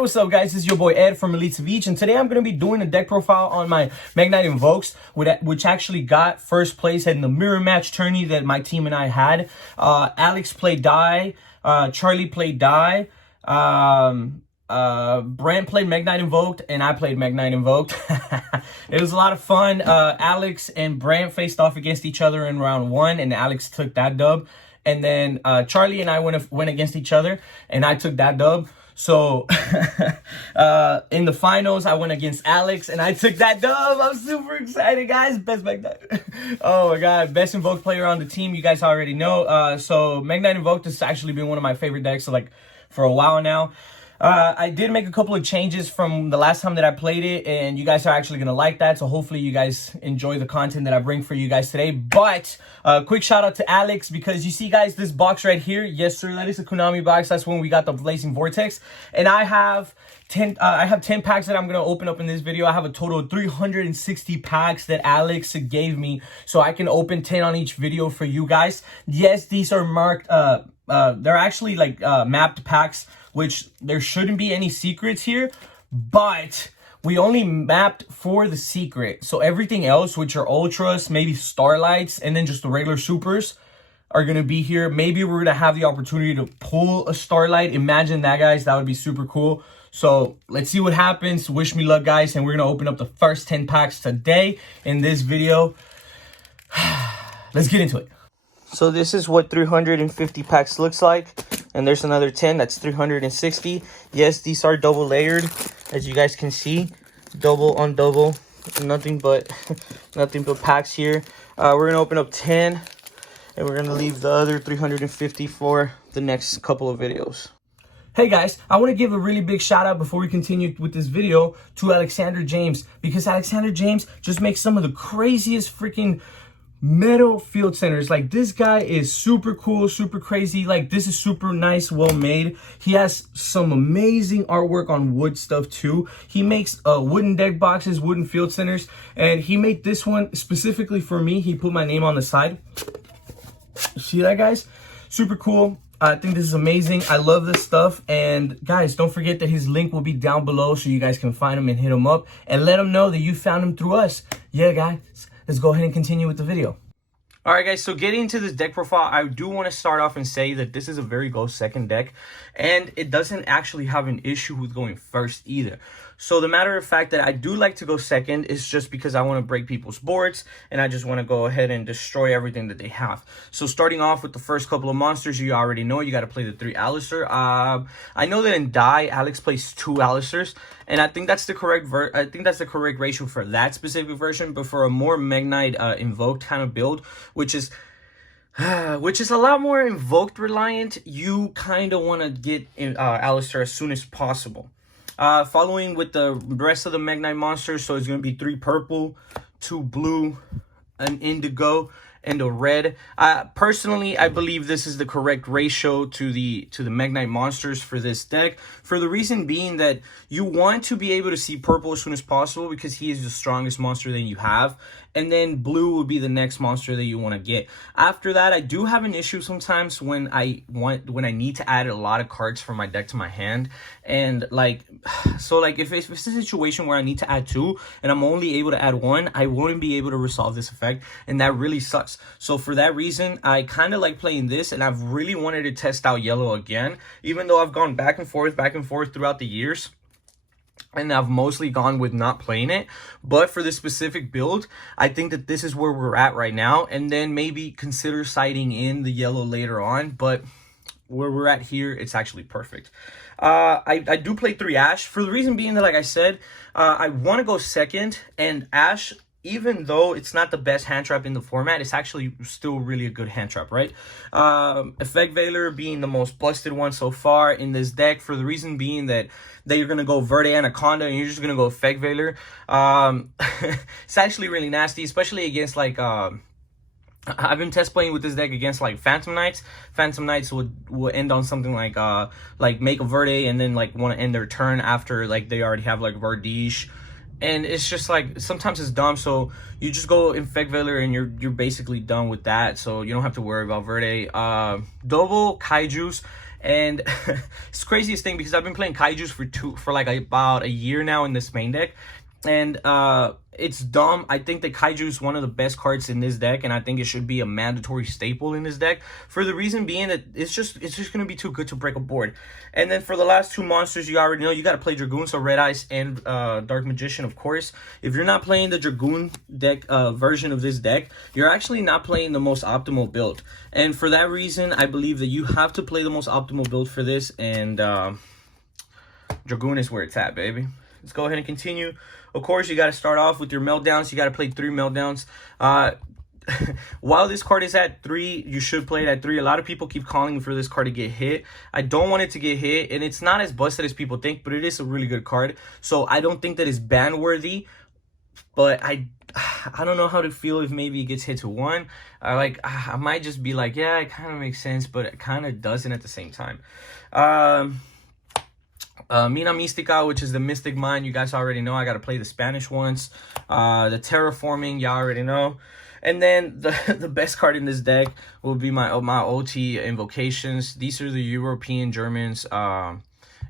what's up guys, this is your boy Ed from Savij, and today I'm going to be doing a deck profile on my Mekk Invoked, which actually got first place in the mirror match tourney that my team and I had. Alex played Die, Charlie played Die, Brent played Mekk Invoked, and I played Mekk Invoked. It was a lot of fun. Alex and Brent faced off against each other in round 1, and Alex took that dub. And then Charlie and I went against each other, and I took that dub. So in the finals, I went against Alex, and I took that dub. I'm super excited, guys. Best Mekk. Oh my God, best Invoked player on the team. You guys already know. So Mekk Invoked has actually been one of my favorite decks, for a while now. I did make a couple of changes from the last time that I played it, and you guys are actually going to like that. So hopefully you guys enjoy the content that I bring for you guys today. But quick shout out to Alex, because you see, guys, this box right here. Yes, sir, that is a Konami box. That's when we got the Blazing Vortex. And I have 10 packs that I'm going to open up in this video. I have a total of 360 packs that Alex gave me, so I can open 10 on each video for you guys. Yes, these are marked. They're actually mapped packs, which there shouldn't be any secrets here, but we only mapped for the secret. So everything else, which are ultras, maybe starlights, and then just the regular supers, are going to be here. Maybe we're going to have the opportunity to pull a starlight. Imagine that, guys. That would be super cool. So let's see what happens. Wish me luck, guys. And we're going to open up the first 10 packs today in this video. Let's get into it. So this is what 350 packs looks like. And there's another 10. That's 360. Yes, these are double layered, as you guys can see. Double on double. Nothing but packs here. We're going to open up 10. And we're going to leave the other 350 for the next couple of videos. Hey guys, I want to give a really big shout out before we continue with this video to Alexander James, because Alexander James just makes some of the craziest freaking metal field centers. Like, this guy is super cool, super crazy. Like, this is super nice, well made. He has some amazing artwork on wood stuff too. He makes wooden deck boxes, wooden field centers, and he made this one specifically for me. He put my name on the side. See that, guys? Super cool. I think this is amazing. I love this stuff. And guys, don't forget that his link will be down below, so you guys can find him and hit him up and let him know that you found him through us. Yeah, guys, let's go ahead and continue with the video. All right, guys, so getting into this deck profile, I do want to start off and say that this is a very go second deck, and it doesn't actually have an issue with going first either. So the matter of fact that I do like to go second is just because I want to break people's boards, and I just want to go ahead and destroy everything that they have. So starting off with the first couple of monsters, you already know you got to play the 3 Alistair. I know that in Die, Alex plays 2 Alistairs, and I think that's the correct ratio for that specific version. But for a more Mekk Invoked kind of build, which is a lot more Invoked reliant, you kind of want to get Alistair as soon as possible. Following with the rest of the Mekk monsters, so it's going to be 3 purple, 2 blue, an indigo, and a red. Personally, I believe this is the correct ratio to the Mekk monsters for this deck, for the reason being that you want to be able to see purple as soon as possible, because he is the strongest monster that you have, and then blue would be the next monster that you want to get. After that, I do have an issue sometimes when I need to add a lot of cards from my deck to my hand, and if it's a situation where I need to add 2 and I'm only able to add 1, I won't be able to resolve this effect, and that really sucks. So for that reason, I kind of like playing this, and I've really wanted to test out yellow again, even though I've gone back and forth throughout the years, and I've mostly gone with not playing it. But for this specific build, I think that this is where we're at right now, and then maybe consider siding in the yellow later on. But where we're at here, it's actually perfect. I do play 3 Ash, for the reason being that, like I said, I want to go second, and Ash, even though it's not the best hand trap in the format, it's actually still really a good hand trap, right? Effect Veiler being the most busted one so far in this deck, for the reason being that you're going to go Verde Anaconda and you're just going to go Effect Veiler. It's actually really nasty, especially against I've been test playing with this deck against Phantom Knights. Phantom Knights will end on something like make a Verde and then want to end their turn after they already have Verdish. And it's just sometimes it's dumb, so you just go Infect Veiler and you're basically done with that, so you don't have to worry about Verde. Double Kaijus And it's the craziest thing because I've been playing kaijus for like about a year now in this main deck. And it's dumb. I think that Kaiju is one of the best cards in this deck, and I think it should be a mandatory staple in this deck, for the reason being that it's just going to be too good to break a board. And then for the last two monsters, you already know you got to play Dragoon, so Red Eyes and Dark Magician, of course. If you're not playing the Dragoon deck version of this deck, you're actually not playing the most optimal build. And for that reason, I believe that you have to play the most optimal build for this, and Dragoon is where it's at, baby. Let's go ahead and continue. Of course, you got to start off with your meltdowns. You got to play 3 meltdowns. While this card is at 3, you should play it at 3. A lot of people keep calling for this card to get hit. I don't want it to get hit, and it's not as busted as people think, but it is a really good card. So I don't think that it's ban worthy, but I don't know how to feel if maybe it gets hit to 1. I might just be like, yeah, it kind of makes sense, but it kind of doesn't at the same time. Mina Mystica, which is the Mystic Mind, you guys already know. I got to play the Spanish ones. The Terraforming, y'all already know. And then the best card in this deck will be my OT Invocations. These are the European Germans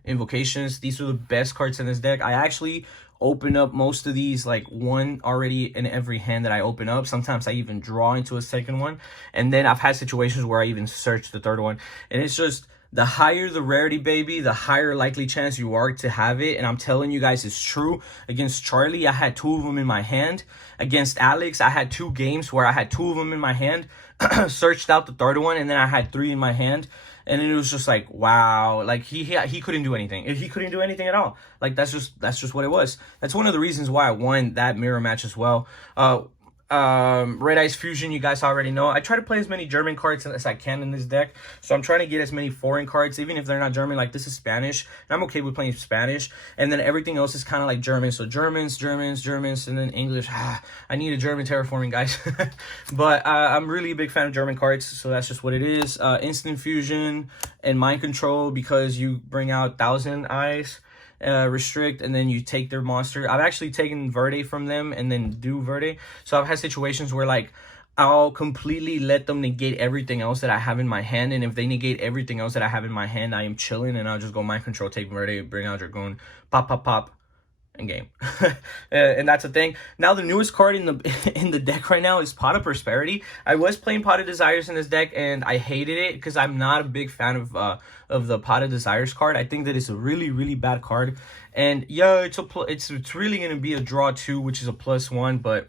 Invocations. These are the best cards in this deck. I actually open up most of these, like one already in every hand that I open up. Sometimes I even draw into a second one. And then I've had situations where I even search the third one. And it's just, the higher the rarity, baby, the higher likely chance you are to have it. And I'm telling you guys, it's true. Against Charlie, I had 2 of them in my hand. Against Alex, I had 2 games where I had 2 of them in my hand. Searched out the third one, and then I had 3 in my hand. And it was just like, wow, like he couldn't do anything. He couldn't do anything at all. Like that's just what it was. That's one of the reasons why I won that mirror match as well. Red Eyes Fusion, you guys already know. I try to play as many German cards as I can in this deck, so I'm trying to get as many foreign cards, even if they're not German. Like this is Spanish, and I'm okay with playing Spanish, and then everything else is kind of like German. So Germans, and then English. I need a German terraforming, guys. But I'm really a big fan of German cards, so that's just what it is. Instant Fusion and Mind Control, because you bring out 1,000 Eyes. Restrict, and then you take their monster. I've actually taken Verde from them and then do Verde. So I've had situations where like I'll completely let them negate everything else that I have in my hand, and if they negate everything else that I have in my hand, I am chilling, and I'll just go Mind Control, take Verde, bring out Dragoon, pop, and game. And that's the thing. Now the newest card in the deck right now is Pot of Prosperity. I was playing Pot of Desires in this deck, and I hated it because I'm not a big fan of the Pot of Desires card. I think that it's a really bad card, and yeah, it's really gonna be a draw 2, which is a +1, but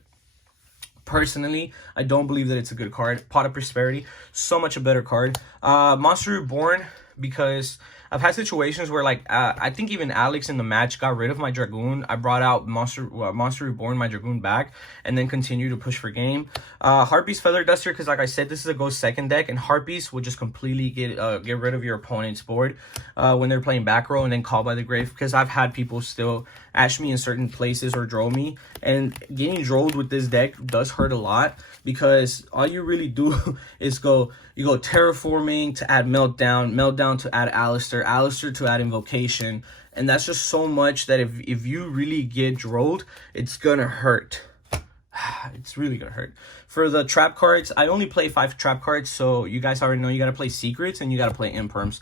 personally, I don't believe that it's a good card. Pot of Prosperity, so much a better card. Monster Reborn, because I've had situations where like I think even Alex in the match got rid of my Dragoon. I brought out Monster Reborn, my Dragoon back, and then continue to push for game. Harpy's Feather Duster, because like I said, this is a Ghost second deck, and Harpies will just completely get rid of your opponent's board when they're playing back row, and then Call by the Grave, because I've had people still ash me in certain places or draw me, and getting drolled with this deck does hurt a lot, because all you really do is you go Terraforming to add Meltdown to add Alistair to add Invocation, and that's just so much that if you really get drolled, it's gonna hurt. It's really gonna hurt. For the trap cards, I only play 5 trap cards, so you guys already know you gotta play Secrets and you gotta play Imperms.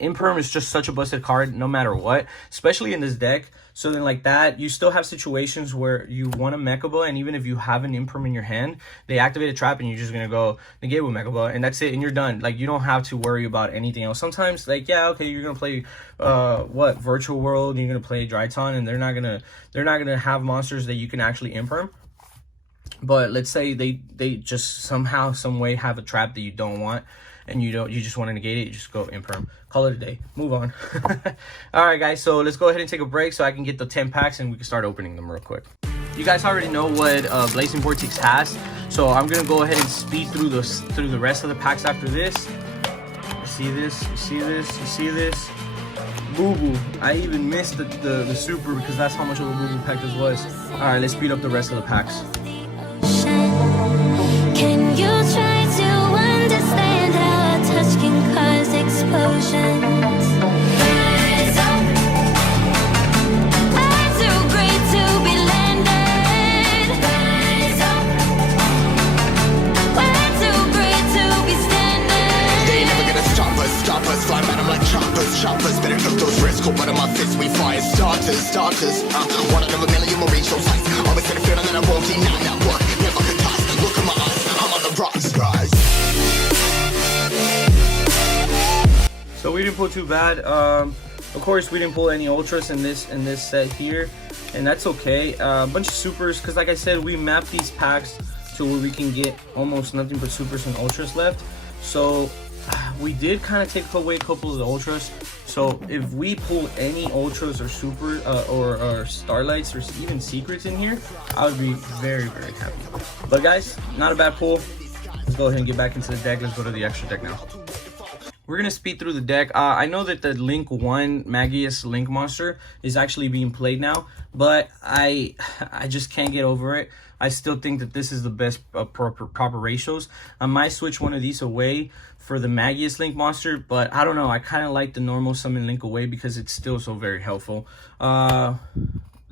Imperm is just such a busted card no matter what, especially in this deck. So then like that, you still have situations where you want a Mekkaba, and even if you have an Imperm in your hand, they activate a trap and you're just gonna go negate with Mekkaba, and that's it, and you're done. Like you don't have to worry about anything else. Sometimes like, yeah, okay, you're gonna play Virtual World, you're gonna play Dryton, and they're not gonna have monsters that you can actually Imperm. But let's say they just somehow, some way have a trap that you don't want, and you just want to negate it, you just go Imperm. Call it a day. Move on. All right, guys, so let's go ahead and take a break so I can get the 10 packs and we can start opening them real quick. You guys already know what Blazing Vortex has, so I'm going to go ahead and speed through the rest of the packs after this. You see this? You see this? You see this? Boo-boo. I even missed the super because that's how much of a boo-boo pack this was. All right, let's speed up the rest of the packs. Can you try to understand how a touch can cause explosions? I'm too great to be landed. We're too great to be standing. They never gonna stop us. star, cause one out of a million will reach those heights. Always had a feeling that I won't deny that work. Never could toss. Look at my eyes, I'm on the rocks, guys. So we didn't pull too bad. Of course, we didn't pull any ultras in this set here, and that's okay. A bunch of supers, because like I said, we mapped these packs to where we can get almost nothing but supers and ultras left. So we did kind of take away a couple of the ultras. So if we pull any ultras or super or starlights or even secrets in here, I would be very, very happy. But guys, not a bad pull. Let's go ahead and get back into the deck. Let's go to the extra deck now. We're gonna speed through the deck. I know that the Link 1 Magius Link monster is actually being played now, but I just can't get over it. I still think that this is the best proper ratios. I might switch one of these away for the Magius Link monster, but I don't know. I kind of like the normal summon Link away because it's still so very helpful. The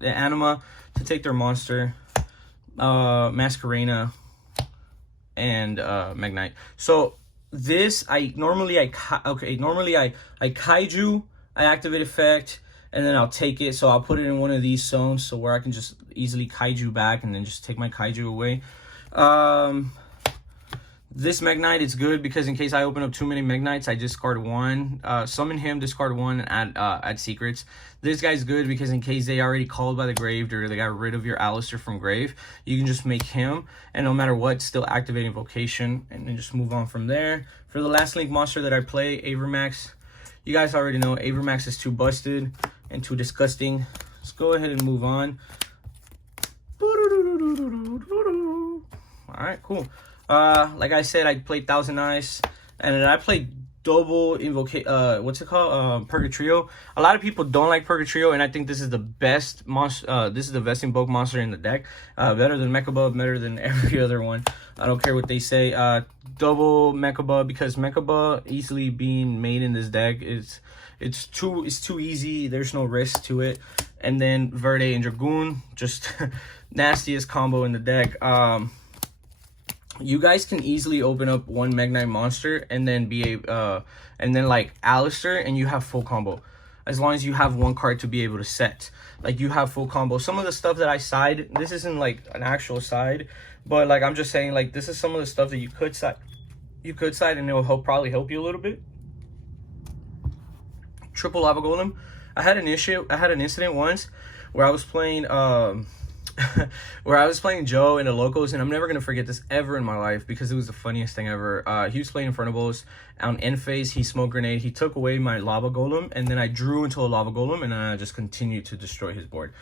Anima to take their monster, Masquerena, and Magnite. So this normally I kaiju, I activate effect, and then I'll take it. So I'll put it in one of these zones so where I can just easily kaiju back and then just take my kaiju away. This Magnite is good because in case I open up too many Magnites, I discard one, summon him, discard one, and add secrets. This guy's good because in case they already called by the grave or they got rid of your Alistair from grave, you can just make him, and no matter what, still activate Invocation, and then just move on from there. For the last Link monster that I play, Avermax, you guys already know Avermax is too busted and too disgusting. Let's go ahead and move on. Alright, cool. Like I said, I played Thousand Eyes, and then I played double what's it called? Purgatrio. A lot of people don't like Purgatrio, and I think this is the best monster. This is the best Invoke monster in the deck. Better than Mekk, better than every other one. I don't care what they say. Double Mekk, because Mekk easily being made in this deck is it's too easy. There's no risk to it. And then Verde and Dragoon, just nastiest combo in the deck. You guys can easily open up one Magnite monster and then be a and then like Alistair, and you have full combo. As long as you have one card to be able to set, like you have full combo. Some of the stuff that I side, this isn't like an actual side, but like I'm just saying, like this is some of the stuff that you could side, and it will probably help you a little bit. Triple Lava Golem. I had an incident once where I was playing Joe in the locals, and I'm never gonna forget this ever in my life because it was the funniest thing ever. He was playing Infernables on end phase. He smoked grenade. He took away my lava golem, and then I drew into a lava golem, and then I just continued to destroy his board.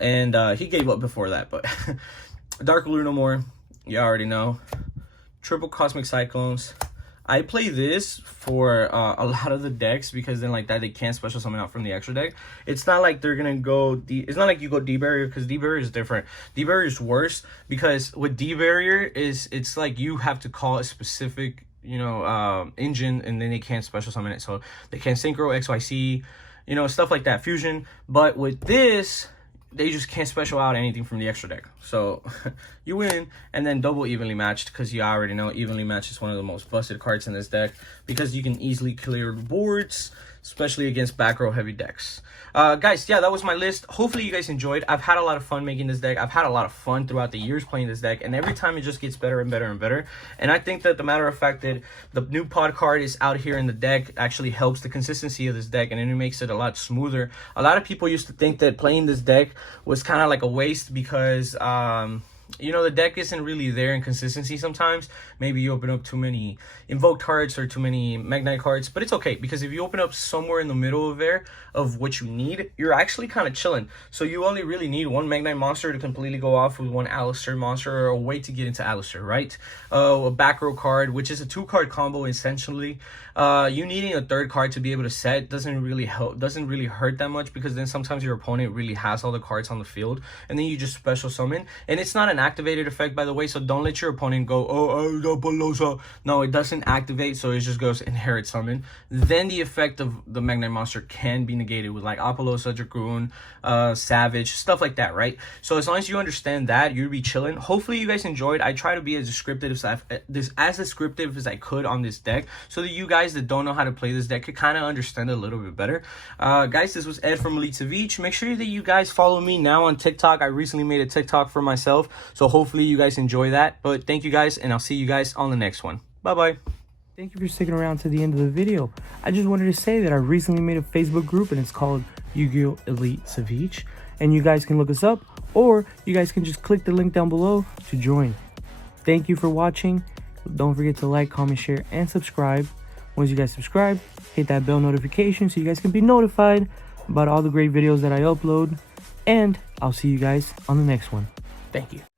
And he gave up before that, but Dark Allure no more. You already know. Triple Cosmic Cyclones. I play this for a lot of the decks because then like that they can't special summon out from the extra deck. It's not like they're gonna go it's not like you go D-Barrier, because D-Barrier is different. D-Barrier is worse because with D-Barrier it's like you have to call a specific, you know, engine, and then they can't special summon it. So they can synchro, XYC, you know, stuff like that, fusion. But with this, they just can't special out anything from the extra deck. So you win, and then double Evenly Matched, because you already know Evenly Matched is one of the most busted cards in this deck because you can easily clear boards, especially against back row heavy decks. Guys, yeah, that was my list. Hopefully you guys enjoyed. I've had a lot of fun making this deck. I've had a lot of fun throughout the years playing this deck, and every time it just gets better and better and better. And I think that the matter of fact that the new pod card is out here in the deck actually helps the consistency of this deck, and it makes it a lot smoother. A lot of people used to think that playing this deck was kind of like a waste because you know, the deck isn't really there in consistency sometimes. Maybe you open up too many Invoked cards or too many Magnite cards, but it's okay because if you open up somewhere in the middle of there of what you need, you're actually kind of chilling. So you only really need one Magnite monster to completely go off with one Alistair monster, or a way to get into Alistair, right? A back row card, which is a 2-card combo essentially. You needing a 3rd card to be able to set doesn't really hurt that much, because then sometimes your opponent really has all the cards on the field, and then you just special summon, and it's not an activated effect, by the way, so don't let your opponent go, oh, Apollosa. No, it doesn't activate, so it just goes inherit summon. Then the effect of the Mekk Knight monster can be negated with like Apollosa, Dragoon, Savij, stuff like that, right? So as long as you understand that, you'll be chilling. Hopefully you guys enjoyed. I try to be as descriptive as I could on this deck, so that you guys that don't know how to play this deck could kind of understand it a little bit better. Guys, this was Ed from Elite Savij. Make sure that you guys follow me now on TikTok. I recently made a TikTok for myself, so hopefully you guys enjoy that. But thank you guys, and I'll see you guys on the next one. Bye bye. Thank you for sticking around to the end of the video. I just wanted to say that I recently made a Facebook group, and it's called YuGiOh Elite Savij, and you guys can look us up, or you guys can just click the link down below to join. Thank you for watching. Don't forget to like, comment, share, and subscribe. Once you guys subscribe, hit that bell notification so you guys can be notified about all the great videos that I upload. And I'll see you guys on the next one. Thank you.